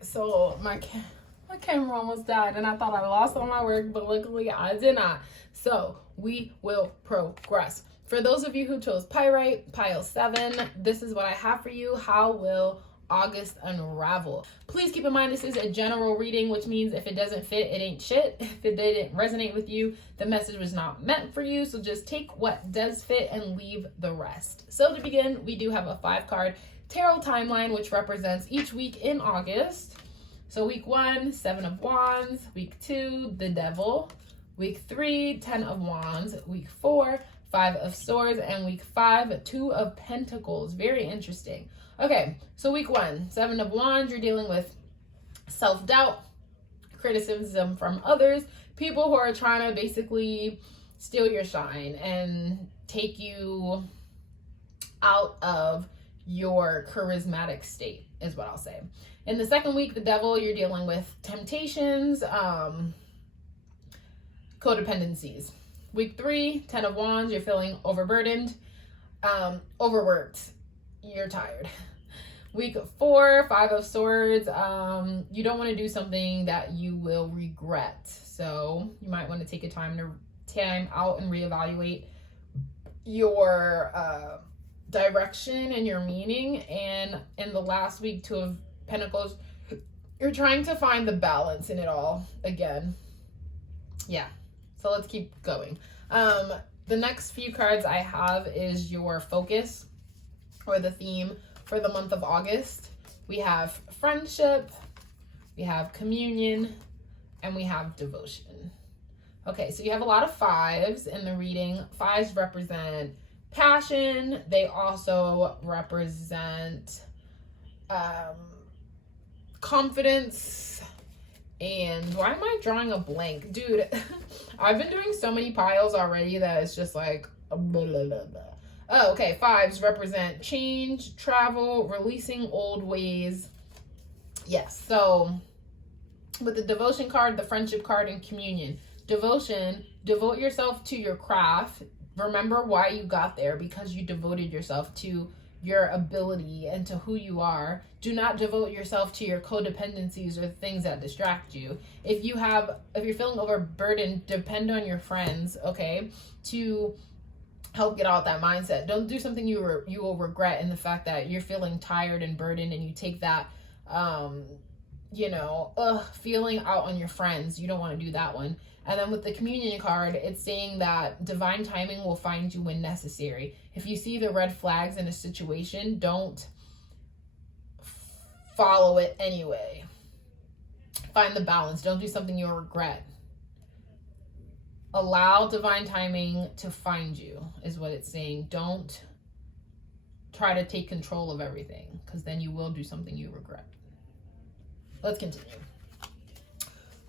So my camera almost died and I thought I lost all my work, but luckily I did not. So we will progress. For those of you who chose Pyrite, pile 7, this is what I have for you. How will August unravel? Please keep in mind this is a general reading, which means if it doesn't fit, it ain't shit. If it didn't resonate with you, the message was not meant for you. So just take what does fit and leave the rest. So to begin, we do have a 5-card tarot timeline, which represents each week in August. So week 1, 7 of Wands. Week 2, the Devil. Week 3, 10 of Wands. Week 4, 5 of Swords. And week 5, 2 of Pentacles. Very interesting. Okay, so week 1, 7 of Wands, you're dealing with self-doubt, criticism from others, people who are trying to basically steal your shine and take you out of your charismatic state, is what I'll say. In the second week, the Devil, you're dealing with temptations, codependencies. Week 3, 10 of Wands, you're feeling overburdened, overworked, you're tired. Week 4, 5 of Swords, you don't want to do something that you will regret. So you might want to take a time out and reevaluate your direction and your meaning. And in the last week, 2 of Pentacles, you're trying to find the balance in it all again. Yeah, so let's keep going. The next few cards I have is your focus or the theme for the month of August. We have friendship, we have communion, and we have devotion. Okay, so you have a lot of 5s in the reading. 5s represent passion. They also represent confidence. And why am I drawing a blank? Dude, I've been doing so many piles already that it's just like blah, blah, blah, blah. Oh, okay. 5s represent change, travel, releasing old ways. Yes. So with the devotion card, the friendship card, and communion. Devotion, devote yourself to your craft. Remember why you got there, because you devoted yourself to your ability and to who you are. Do not devote yourself to your codependencies or things that distract you. If you're feeling overburdened, depend on your friends, okay, to help get out that mindset. Don't do something you will regret in the fact that you're feeling tired and burdened and you take that feeling out on your friends. You don't want to do that one. And then with the communion card, it's saying that divine timing will find you when necessary. If you see the red flags in a situation, don't follow it anyway. Find the balance. Don't do something you'll regret. Allow divine timing to find you, is what it's saying. Don't try to take control of everything, because then you will do something you regret. Let's continue.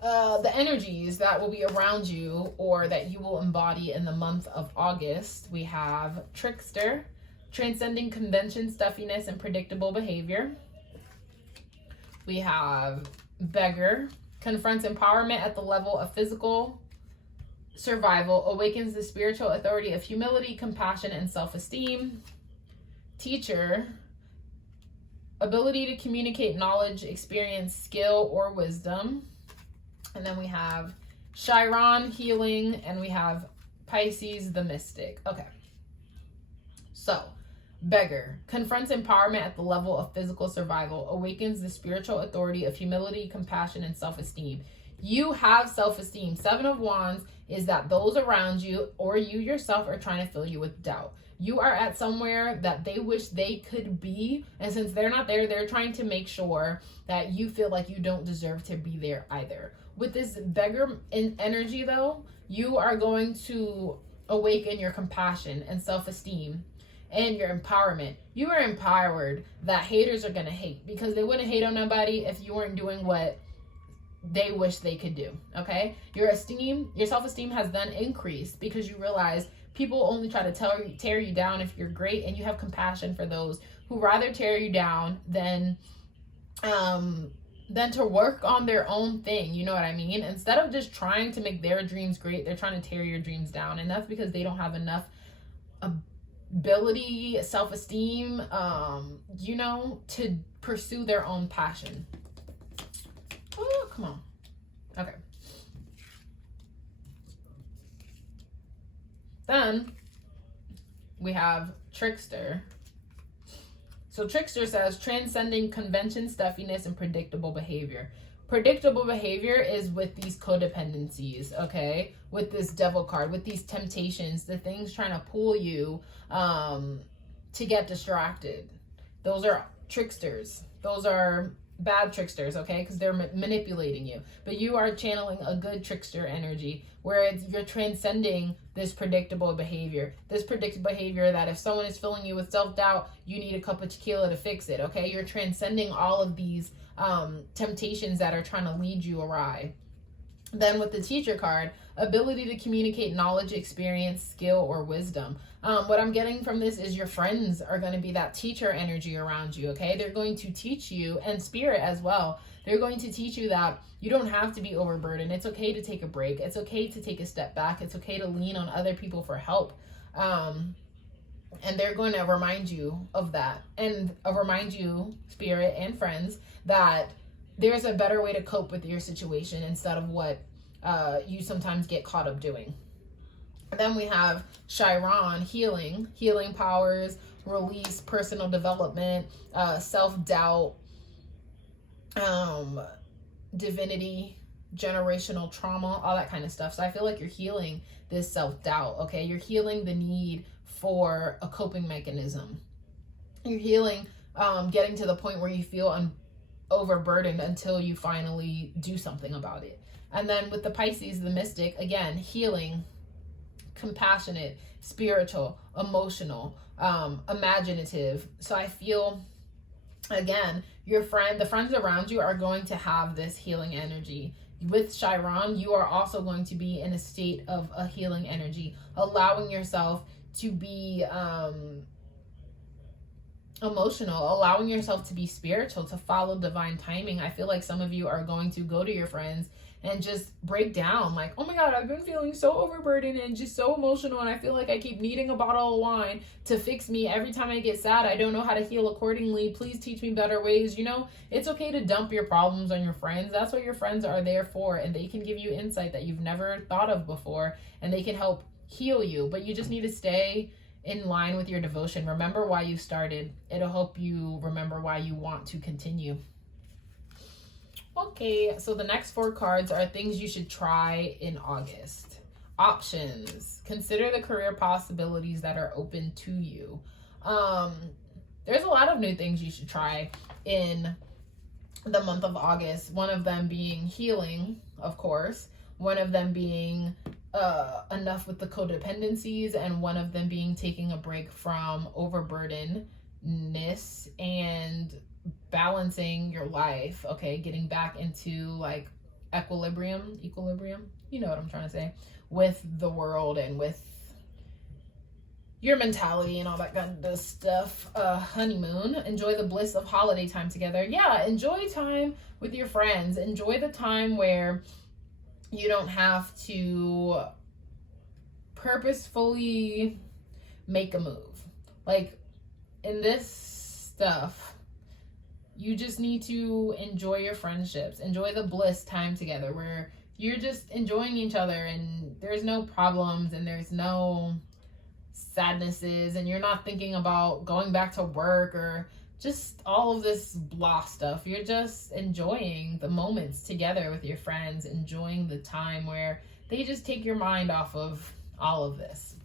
The energies that will be around you or that you will embody in the month of August, we have trickster, transcending convention, stuffiness, and predictable behavior. We have beggar, confronts empowerment at the level of physical survival, awakens the spiritual authority of humility, compassion, and self-esteem. Teacher, ability to communicate knowledge, experience, skill, or wisdom. And then we have Chiron, healing, and we have Pisces, the mystic. Okay. So, beggar, confronts empowerment at the level of physical survival, awakens the spiritual authority of humility, compassion, and self-esteem. You have self-esteem. 7 of Wands is that those around you or you yourself are trying to fill you with doubt. You are at somewhere that they wish they could be, and since they're not there, they're trying to make sure that you feel like you don't deserve to be there either. With this beggar energy, though, you are going to awaken your compassion and self-esteem and your empowerment. You are empowered that haters are going to hate, because they wouldn't hate on nobody if you weren't doing what they wish they could do, okay? Your self-esteem has then increased because you realize people only try to tear you down if you're great, and you have compassion for those who rather tear you down than to work on their own thing. You know what I mean? Instead of just trying to make their dreams great, they're trying to tear your dreams down. And that's because they don't have enough ability, self-esteem, to pursue their own passion. Come on. Okay. Then we have Trickster. So Trickster says, transcending convention, stuffiness, and predictable behavior. Predictable behavior is with these codependencies, okay? With this devil card, with these temptations, the things trying to pull you to get distracted. Those are tricksters. Those are bad tricksters, okay? Because they're manipulating you. But you are channeling a good trickster energy where you're transcending this predictable behavior. This predictable behavior that if someone is filling you with self-doubt, you need a cup of tequila to fix it, okay? You're transcending all of these temptations that are trying to lead you awry. Then with the teacher card, ability to communicate knowledge, experience, skill, or wisdom. What I'm getting from this is your friends are going to be that teacher energy around you, okay? They're going to teach you, and spirit as well. They're going to teach you that you don't have to be overburdened. It's okay to take a break. It's okay to take a step back. It's okay to lean on other people for help. And they're going to remind you of that, and remind you, spirit and friends, that there's a better way to cope with your situation instead of what you sometimes get caught up doing. And then we have Chiron, healing powers, release, personal development, self-doubt, divinity, generational trauma, all that kind of stuff. So I feel like you're healing this self-doubt, okay? You're healing the need for a coping mechanism. You're healing, getting to the point where you feel overburdened until you finally do something about it. And then with the Pisces, the mystic, again, healing, compassionate, spiritual, emotional, imaginative. So I feel, again, the friends around you are going to have this healing energy. With Chiron, you are also going to be in a state of a healing energy, allowing yourself to be emotional, allowing yourself to be spiritual, to follow divine timing. I feel like some of you are going to go to your friends and just break down like, oh my God, I've been feeling so overburdened and just so emotional, and I feel like I keep needing a bottle of wine to fix me every time I get sad. I don't know how to heal accordingly. Please teach me better ways. You know, it's okay to dump your problems on your friends. That's what your friends are there for, and they can give you insight that you've never thought of before, and they can help heal you. But you just need to stay in line with your devotion. Remember why you started. It'll help you remember why you want to continue. Okay, so the next 4 cards are things you should try in August. Options. Consider the career possibilities that are open to you. There's a lot of new things you should try in the month of August. One of them being healing, of course. One of them being enough with the codependencies, and one of them being taking a break from overburdenedness and balancing your life, okay? Getting back into like equilibrium, you know what I'm trying to say, with the world and with your mentality and all that kind of stuff. Honeymoon, enjoy the bliss of holiday time together. Yeah, enjoy time with your friends. Enjoy the time where you don't have to purposefully make a move. Like in this stuff, you just need to enjoy your friendships, enjoy the bliss time together where you're just enjoying each other and there's no problems and there's no sadnesses and you're not thinking about going back to work or just all of this blah stuff. You're just enjoying the moments together with your friends, enjoying the time where they just take your mind off of all of this.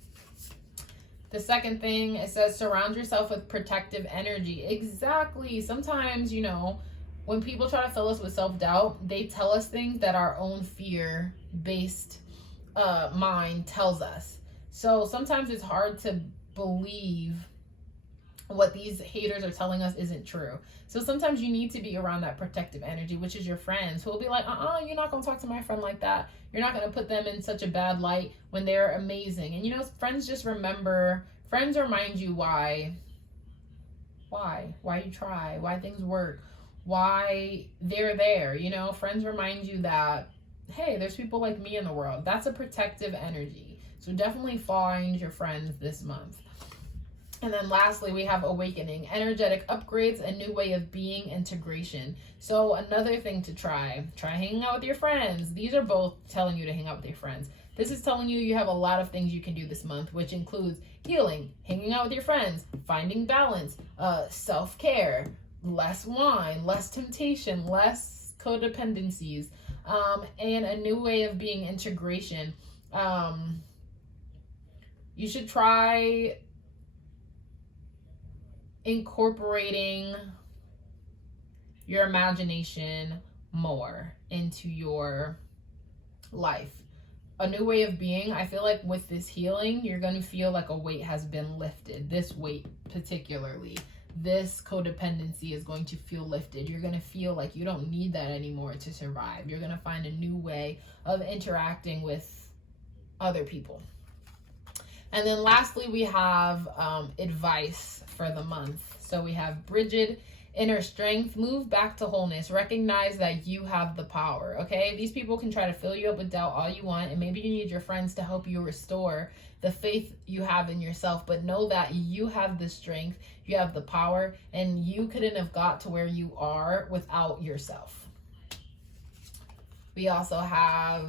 The second thing, it says surround yourself with protective energy. Exactly. Sometimes, you know, when people try to fill us with self-doubt, they tell us things that our own fear-based mind tells us. So sometimes it's hard to believe what these haters are telling us isn't true. So sometimes you need to be around that protective energy, which is your friends, who will be like, you're not going to talk to my friend like that. You're not going to put them in such a bad light when they're amazing. And, you know, friends remind you why you try, why things work, why they're there. You know, friends remind you that, hey, there's people like me in the world. That's a protective energy. So definitely find your friends this month. And then lastly, we have awakening, energetic upgrades, a new way of being, integration. So another thing to try hanging out with your friends. These are both telling you to hang out with your friends. This is telling you have a lot of things you can do this month, which includes healing, hanging out with your friends, finding balance, self-care, less wine, less temptation, less codependencies, and a new way of being, integration. You should try incorporating your imagination more into your life. A new way of being, I feel like with this healing, you're going to feel like a weight has been lifted. This weight particularly. This codependency is going to feel lifted. You're going to feel like you don't need that anymore to survive. You're going to find a new way of interacting with other people. And then lastly, we have advice for the month. So we have Bridget, inner strength, move back to wholeness, recognize that you have the power, okay? These people can try to fill you up with doubt all you want, and maybe you need your friends to help you restore the faith you have in yourself, but know that you have the strength, you have the power, and you couldn't have got to where you are without yourself. We also have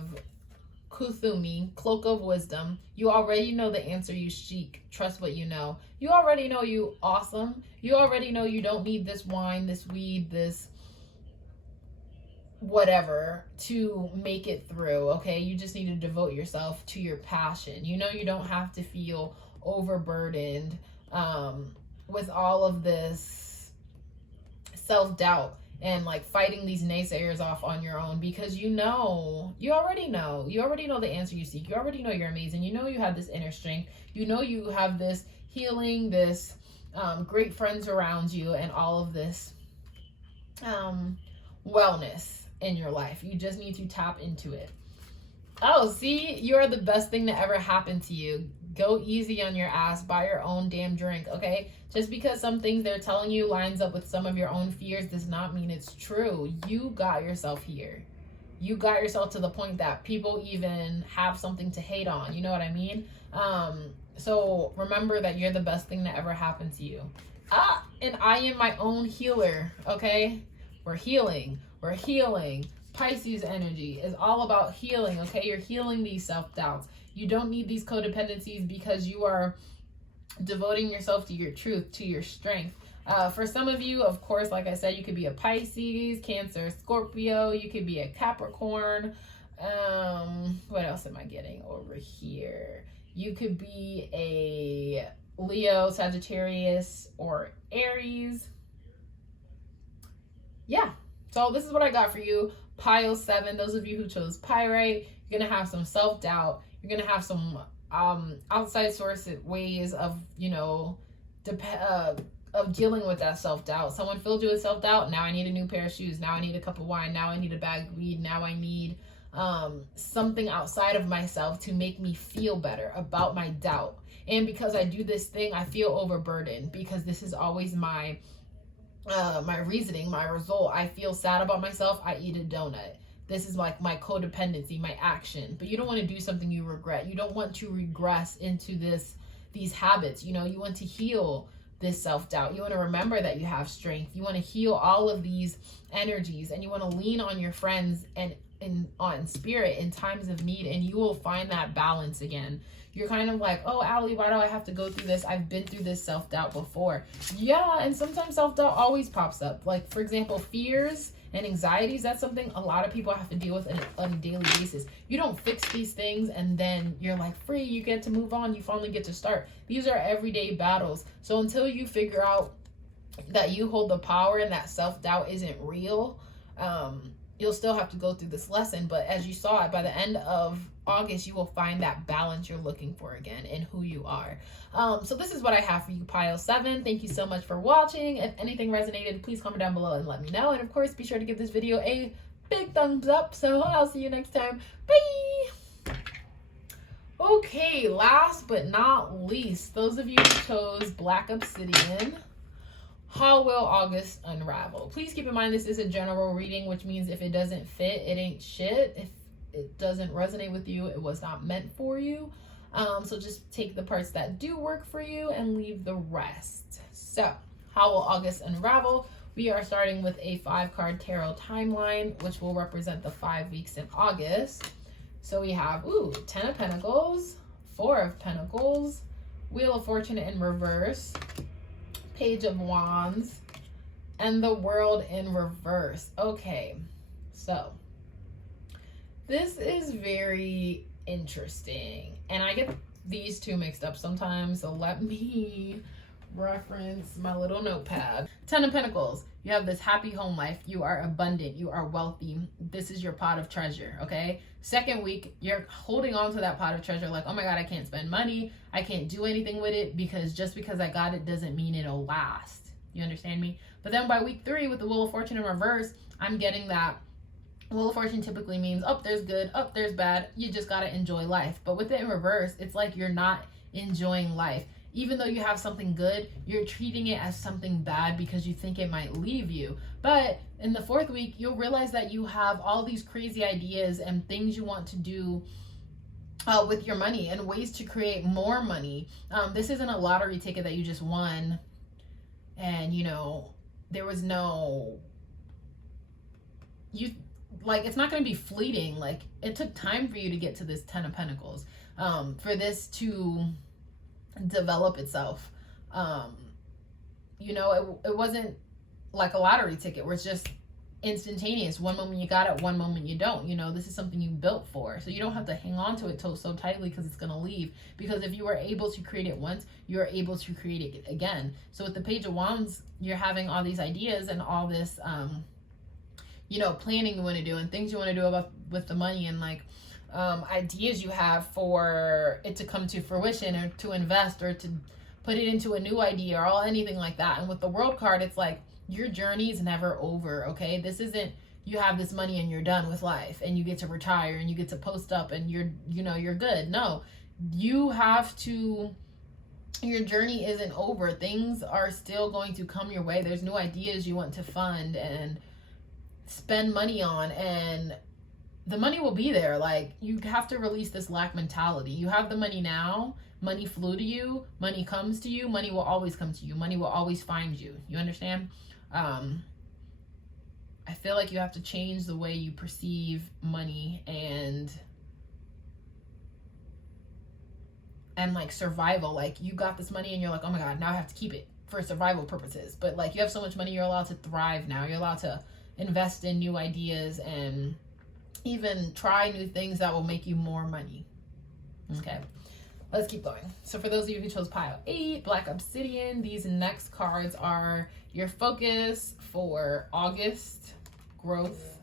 Kuthumi, cloak of wisdom. You already know the answer you seek. Trust what you know. You already know you awesome. You already know you don't need this wine, this weed, this whatever to make it through, okay? You just need to devote yourself to your passion. You know you don't have to feel overburdened with all of this self-doubt and like fighting these naysayers off on your own, because you already know the answer you seek. You already know you're amazing. You know you have this inner strength. You know you have this healing, this great friends around you, and all of this wellness in your life. You just need to tap into it. Oh, see, you are the best thing that ever happened to you. Go easy on your ass. Buy your own damn drink, okay? Just because some things they're telling you lines up with some of your own fears does not mean it's true. You got yourself here. You got yourself to the point that people even have something to hate on. You know what I mean? So remember that you're the best thing that ever happened to you. And I am my own healer, okay? We're healing. We're healing. Pisces energy is all about healing, okay? You're healing these self-doubts. You don't need these codependencies because you are devoting yourself to your truth, to your strength. For some of you, of course, like I said, you could be a Pisces, Cancer, Scorpio. You could be a Capricorn. What else am I getting over here? You could be a Leo, Sagittarius, or Aries. Yeah. So this is what I got for you. Pile 7. Those of you who chose Pyrite, you're going to have some self-doubt. You're going to have some outside source ways of, of dealing with that self-doubt. Someone filled you with self-doubt. Now I need a new pair of shoes. Now I need a cup of wine. Now I need a bag of weed. Now I need something outside of myself to make me feel better about my doubt. And because I do this thing, I feel overburdened, because this is always my reasoning, my result. I feel sad about myself. I eat a donut. This is like my codependency, my action. But you don't want to do something you regret. You don't want to regress into these habits. You want to heal this self-doubt. You want to remember that you have strength. You want to heal all of these energies, and you want to lean on your friends and on spirit in times of need, and you will find that balance again. You're kind of like, oh, Allie, why do I have to go through this? I've been through this self-doubt before. Yeah, and sometimes self-doubt always pops up. Like, for example, fears and anxieties, that's something a lot of people have to deal with on a daily basis. You don't fix these things and then you're like free, you get to move on, you finally get to start. These are everyday battles. So until you figure out that you hold the power and that self-doubt isn't real, you'll still have to go through this lesson. But as you saw it, by the end of August, you will find that balance you're looking for again in who you are. So this is what I have for you, Pile 7. Thank you so much for watching. If anything resonated, please comment down below and let me know. And of course, be sure to give this video a big thumbs up. So I'll see you next time. Bye! Okay, last but not least, those of you who chose Black Obsidian, how will August unravel? Please keep in mind this is a general reading, which means if it doesn't fit, it ain't shit. If it doesn't resonate with you, it was not meant for you. So just take the parts that do work for you and leave the rest. So how will August unravel? We are starting with a 5-card tarot timeline, which will represent the 5 weeks in August. So we have, 10 of Pentacles, 4 of Pentacles, Wheel of Fortune in reverse, Page of Wands, and the World in reverse. Okay, so this is very interesting. And I get these two mixed up sometimes, so let me reference my little notepad. 10 of Pentacles. You have this happy home life. You are abundant. You are wealthy. This is your pot of treasure, okay? Second week, you're holding on to that pot of treasure like, oh my God, I can't spend money. I can't do anything with it because just because I got it doesn't mean it'll last. You understand me? But then by week 3 with the Wheel of Fortune in reverse, I'm getting that Wheel of Fortune typically means, there's good, there's bad. You just got to enjoy life. But with it in reverse, it's like you're not enjoying life. Even though you have something good, you're treating it as something bad because you think it might leave you. But in the 4th week, you'll realize that you have all these crazy ideas and things you want to do with your money and ways to create more money. This isn't a lottery ticket that you just won and, there was no... it's not going to be fleeting. Like, it took time for you to get to this 10 of Pentacles, for this to develop itself. It wasn't like a lottery ticket where it's just instantaneous. One moment you got it, one moment you don't. This is something you built for. So you don't have to hang on to it so tightly because it's going to leave. Because if you were able to create it once, you're able to create it again. So with the Page of Wands, you're having all these ideas and all this, planning you want to do and things you want to do with the money and ideas you have for it to come to fruition or to invest or to put it into a new idea or anything like that. And with the World card, it's like your journey is never over, okay? This isn't you have this money and you're done with life and you get to retire and you get to post up and you're good. No, you have to, your journey isn't over. Things are still going to come your way. There's new ideas you want to fund and spend money on, and the money will be there. Like, you have to release this lack mentality. You have the money now. Money flew to you. Money comes to you. Money will always come to you. Money will always find you. You understand? I feel like you have to change the way you perceive money and survival. Like, you got this money and you're like, oh my God, now I have to keep it for survival purposes. But you have so much money, you're allowed to thrive now. You're allowed to invest in new ideas and even try new things that will make you more money. Okay, let's keep going. So for those of you who chose pile 8, Black Obsidian, these next cards are your focus for August: growth,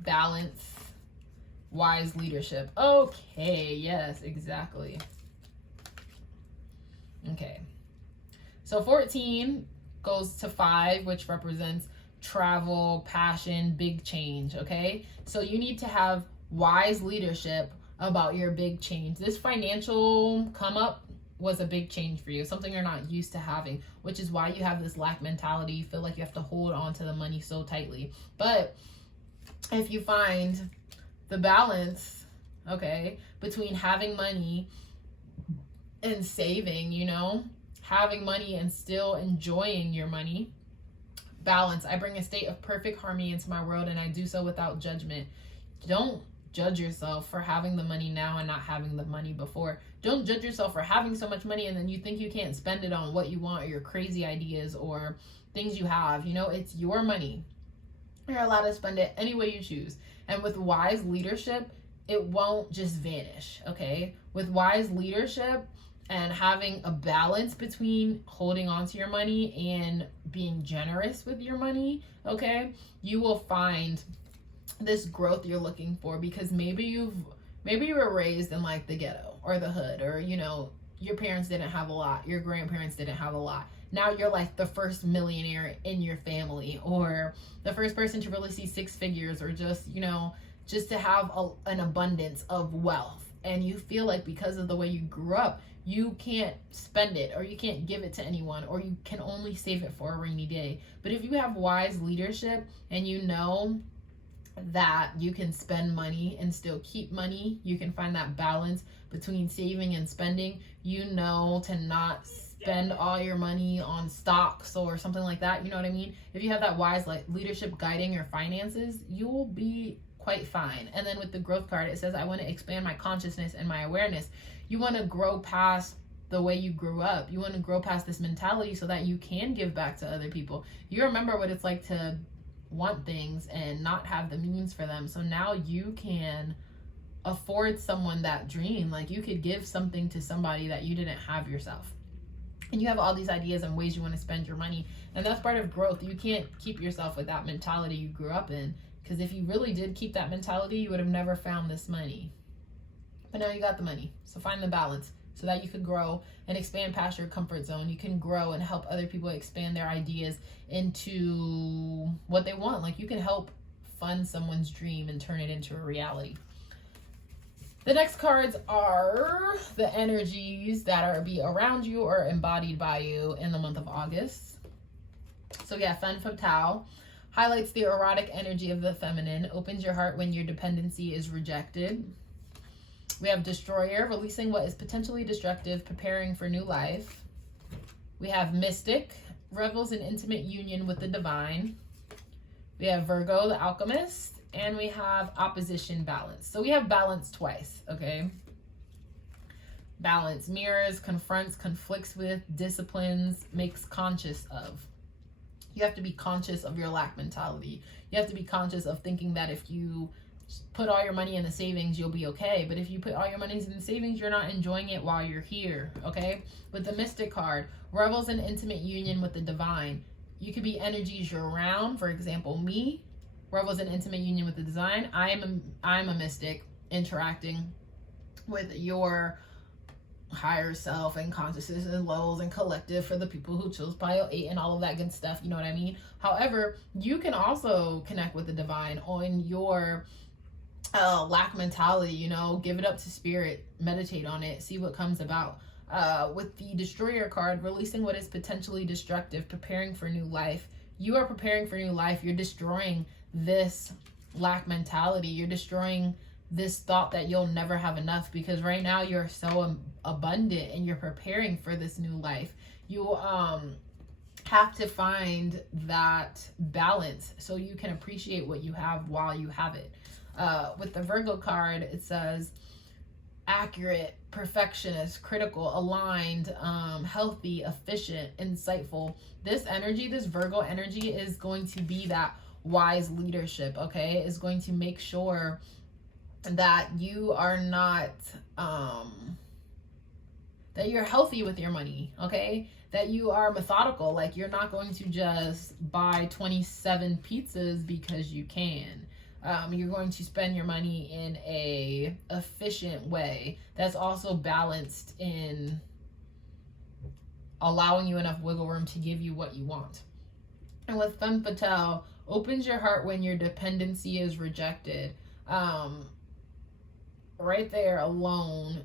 balance, wise leadership. Okay, yes, exactly. Okay, so 14 goes to 5, which represents travel, passion, big change. Okay, so you need to have wise leadership about your big change. This financial come up was a big change for you, something you're not used to having, which is why you have this lack mentality. You feel like you have to hold on to the money so tightly. But if you find the balance, okay, between having money and saving, having money and still enjoying your money, balance. I bring a state of perfect harmony into my world, and I do so without judgment. Don't judge yourself for having the money now and not having the money before. Don't judge yourself for having so much money and then you think you can't spend it on what you want or your crazy ideas or things you have. It's your money. You're allowed to spend it any way you choose. And with wise leadership, it won't just vanish, okay? With wise leadership and having a balance between holding on to your money and being generous with your money, okay, you will find this growth you're looking for, because maybe you were raised in the ghetto or the hood, or your parents didn't have a lot, your grandparents didn't have a lot. Now you're the first millionaire in your family, or the first person to really see 6 figures, or just to have an abundance of wealth. And you feel like because of the way you grew up, you can't spend it or you can't give it to anyone, or you can only save it for a rainy day. But if you have wise leadership and that you can spend money and still keep money. You can find that balance between saving and spending. You know, to not spend all your money on stocks or something like that. You know what I mean? If you have that wise like leadership guiding your finances, you will be quite fine. And then with the growth card, it says, I want to expand my consciousness and my awareness. You want to grow past the way you grew up. You want to grow past this mentality so that you can give back to other people. You remember what it's like to want things and not have the means for them. So now you can afford someone that dream. Like you could give something to somebody that you didn't have yourself. And you have all these ideas and ways you want to spend your money. And that's part of growth. You can't keep yourself with that mentality you grew up in. Because if you really did keep that mentality, you would have never found this money. But now you got the money. So find the balance so that you could grow and expand past your comfort zone. You can grow and help other people expand their ideas into what they want. Like you can help fund someone's dream and turn it into a reality. The next cards are the energies that are be around you or embodied by you in the month of August. So yeah, Femme Fatale highlights the erotic energy of the feminine, opens your heart when your dependency is rejected. We have Destroyer, releasing what is potentially destructive, preparing for new life. We have Mystic, revels in intimate union with the divine. We have Virgo, the alchemist. And we have opposition, balance. So we have balance twice, okay? Balance mirrors, confronts, conflicts with, disciplines, makes conscious of. You have to be conscious of your lack mentality. You have to be conscious of thinking that if you put all your money in the savings, you'll be okay. But if you put all your money in the savings, you're not enjoying it while you're here, okay? With the Mystic card, revels in intimate union with the divine. You could be energies you're around. For example, me, revels in intimate union with the divine. I'm a mystic interacting with your higher self and consciousness and levels and collective for the people who chose pile 8 and all of that good stuff. You know what I mean? However, you can also connect with the divine on your lack mentality, you know, give it up to spirit, meditate on it, see what comes about. With the Destroyer card, releasing what is potentially destructive, preparing for new life. You are preparing for new life. You're destroying this lack mentality. You're destroying this thought that you'll never have enough, because right now you're so abundant and you're preparing for this new life. You have to find that balance so you can appreciate what you have while you have it. With the Virgo card, it says accurate, perfectionist, critical, aligned, healthy, efficient, insightful. This energy, this Virgo energy, is going to be that wise leadership, okay? Is going to make sure that you are not that you're healthy with your money, okay? That you are methodical. Like you're not going to just buy 27 pizzas because you can. You're going to spend your money in a efficient way that's also balanced in allowing you enough wiggle room to give you what you want. And with Femme Fatale, opens your heart when your dependency is rejected. Right there alone,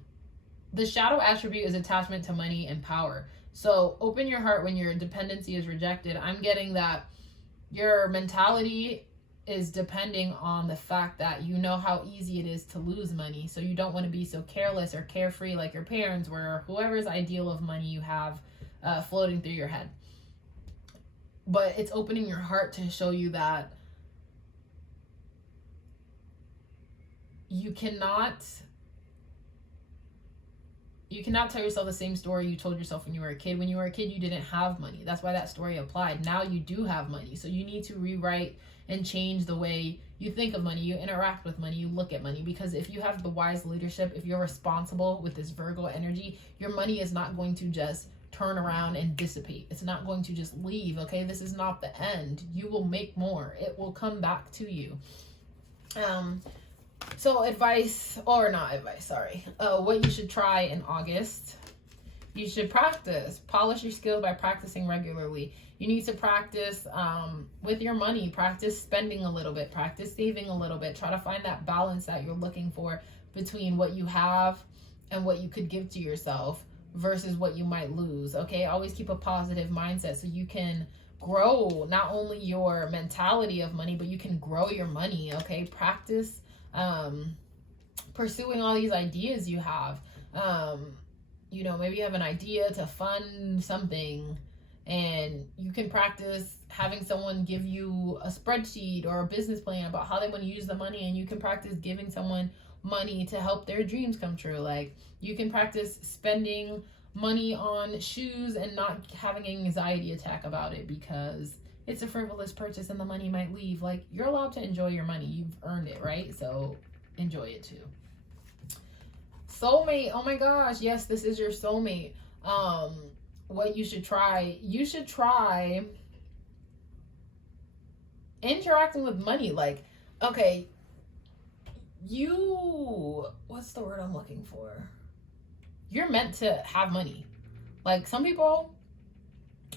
the shadow attribute is attachment to money and power. So open your heart when your dependency is rejected. I'm getting that your mentality is depending on the fact that you know how easy it is to lose money. So you don't want to be so careless or carefree like your parents were, or whoever's ideal of money you have floating through your head. But it's opening your heart to show you that you cannot tell yourself the same story you told yourself when you were a kid. When you were a kid, you didn't have money. That's why that story applied. Now you do have money. So you need to rewrite and change the way you think of money, you interact with money, you look at money. Because if you have the wise leadership, if you're responsible with this Virgo energy, your money is not going to just turn around and dissipate. It's not going to just leave, okay? This is not the end. You will make more. It will come back to you. So advice, or not advice, sorry. What you should try in August. You should practice. Polish your skills by practicing regularly. You need to practice with your money. Practice spending a little bit. Practice saving a little bit. Try to find that balance that you're looking for between what you have and what you could give to yourself versus what you might lose, okay? Always keep a positive mindset so you can grow not only your mentality of money, but you can grow your money. Okay, practice pursuing all these ideas you have. You know, maybe you have an idea to fund something, and you can practice having someone give you a spreadsheet or a business plan about how they want to use the money, and you can practice giving someone money to help their dreams come true. Like, you can practice spending money on shoes and not having an anxiety attack about it because it's a frivolous purchase and the money might leave. Like, you're allowed to enjoy your money. You've earned it, right? So enjoy it too. Soulmate. Oh my gosh. Yes, this is your soulmate. What you should try interacting with money. Like, okay, what's the word I'm looking for? You're meant to have money. Like, some people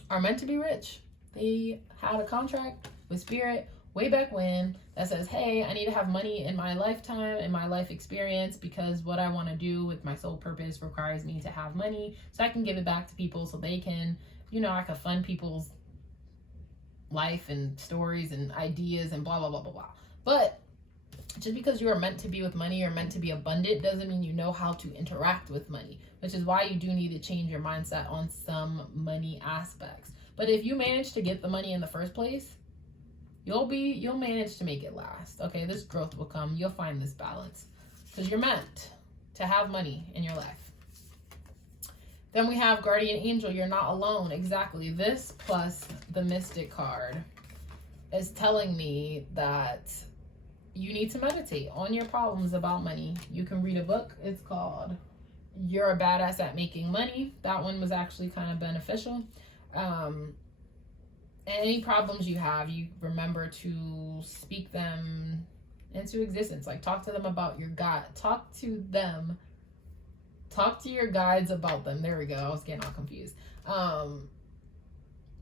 are meant to be rich. They had a contract with Spirit way back when that says, hey, I need to have money in my lifetime, in my life experience, because what I want to do with my soul purpose requires me to have money so I can give it back to people so they can, you know, I can fund people's life and stories and ideas and blah, blah, blah, blah, blah. But just because you are meant to be with money or meant to be abundant doesn't mean you know how to interact with money, which is why you do need to change your mindset on some money aspects. But if you manage to get the money in the first place, you'll manage to make it last. Okay, this growth will come. You'll find this balance because you're meant to have money in your life. Then we have Guardian Angel. You're not alone. Exactly. This plus the Mystic card is telling me that you need to meditate on your problems about money. You can read a book. It's called You're a Badass at Making Money. That one was actually kind of beneficial. Any problems you have, you remember to speak them into existence. Like, talk to them about your God. Talk to your guides about them. There we go. I was getting all confused.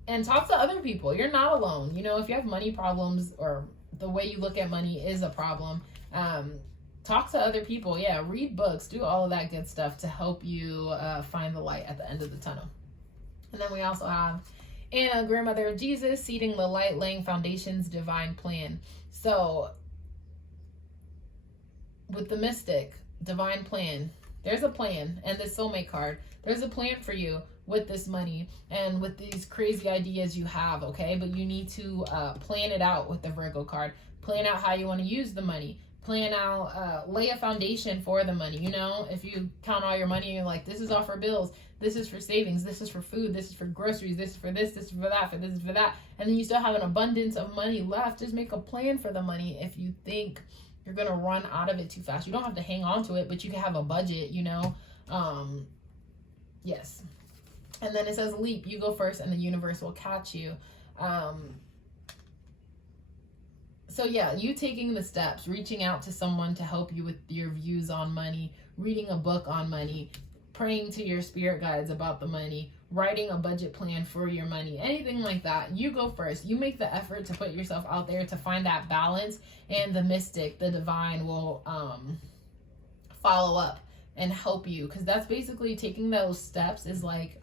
And talk to other people. You're not alone. You know, if you have money problems or the way you look at money is a problem, talk to other people. Yeah, read books, do all of that good stuff to help you find the light at the end of the tunnel. And then we also have Anna, Grandmother of Jesus, Seeding the Light, Laying Foundations, Divine Plan. So with the Mystic, Divine Plan, there's a plan. And the Soulmate card, there's a plan for you with this money and with these crazy ideas you have, okay? But you need to plan it out with the Virgo card. Plan out how you want to use the money. Plan out, lay a foundation for the money. You know, if you count all your money and you're like, this is all for bills, this is for savings, this is for food, this is for groceries, this is for this is for that, this is for that, and then you still have an abundance of money left, just make a plan for the money. If you think you're going to run out of it too fast, you don't have to hang on to it, but you can have a budget, you know? Yes. And then it says leap, you go first and the universe will catch you. So yeah, you taking the steps, reaching out to someone to help you with your views on money, reading a book on money, praying to your spirit guides about the money, writing a budget plan for your money, anything like that. You go first. You make the effort to put yourself out there to find that balance, and the Mystic, the divine, will follow up and help you, because that's basically taking those steps is like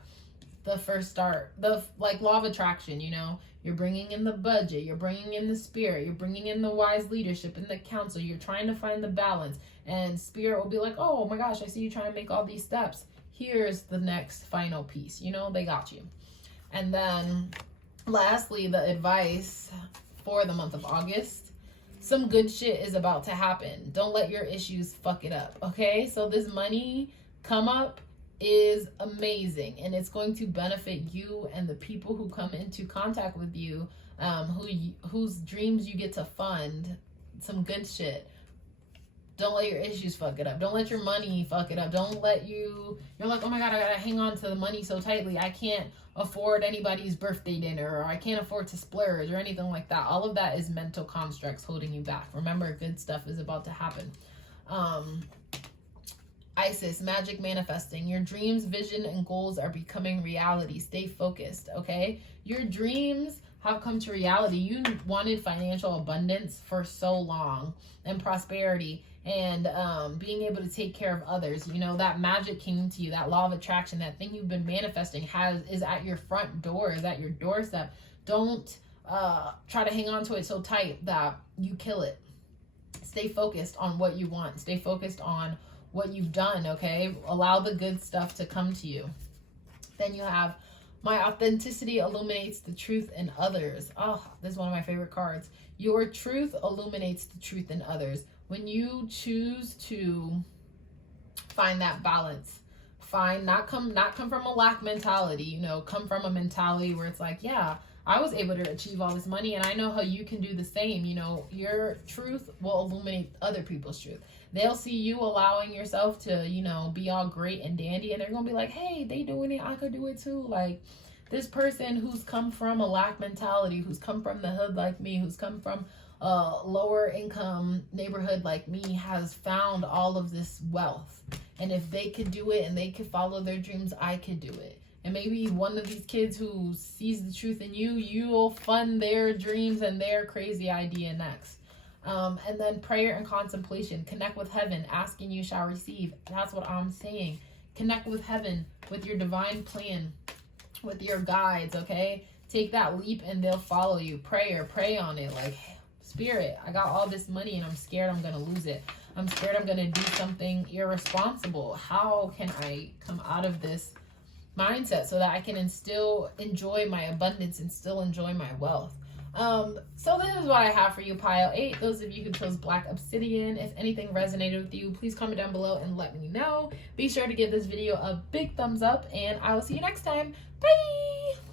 the first start, the like law of attraction. You know, you're bringing in the budget, you're bringing in the spirit, you're bringing in the wise leadership and the counsel, you're trying to find the balance, and spirit will be like, oh my gosh, I see you trying to make all these steps, here's the next final piece. You know, they got you. And then lastly, the advice for the month of August: some good shit is about to happen. Don't let your issues fuck it up. Okay, so this money come up is amazing, and it's going to benefit you and the people who come into contact with you, whose dreams you get to fund. Some good shit. Don't let your issues fuck it up. Don't let your money fuck it up. Don't let you're like, oh my god, I gotta hang on to the money so tightly, I can't afford anybody's birthday dinner, or I can't afford to splurge, or anything like that. All of that is mental constructs holding you back. Remember, good stuff is about to happen. Isis, magic manifesting. Your dreams, vision, and goals are becoming reality. Stay focused, okay? Your dreams have come to reality. You wanted financial abundance for so long, and prosperity, and being able to take care of others. You know, that magic came to you, that law of attraction, that thing you've been manifesting is at your front door, is at your doorstep. Don't try to hang on to it so tight that you kill it. Stay focused on what you want. Stay focused on what you've done, okay? Allow the good stuff to come to you. Then you have, my authenticity illuminates the truth in others. Oh, this is one of my favorite cards. Your truth illuminates the truth in others. When you choose to find that balance, not come from a lack mentality, you know, come from a mentality where it's like, yeah, I was able to achieve all this money and I know how you can do the same. You know, your truth will illuminate other people's truth. They'll see you allowing yourself to, you know, be all great and dandy, and they're going to be like, hey, they doing it, I could do it too. Like, this person who's come from a lack mentality, who's come from the hood like me, who's come from a lower income neighborhood like me, has found all of this wealth. And if they could do it and they could follow their dreams, I could do it. And maybe one of these kids who sees the truth in you, you'll fund their dreams and their crazy idea next. And then prayer and contemplation. Connect with heaven. Ask and you shall receive. That's what I'm saying. Connect with heaven, with your divine plan, with your guides, okay? Take that leap and they'll follow you. Pray on it. Like, Spirit, I got all this money and I'm scared I'm going to lose it. I'm scared I'm going to do something irresponsible. How can I come out of this mindset so that I can still enjoy my abundance and still enjoy my wealth? So this is what I have for you, pile 8. Those of you who chose Black Obsidian, if anything resonated with you, please comment down below and let me know. Be sure to give this video a big thumbs up, and I will see you next time. Bye!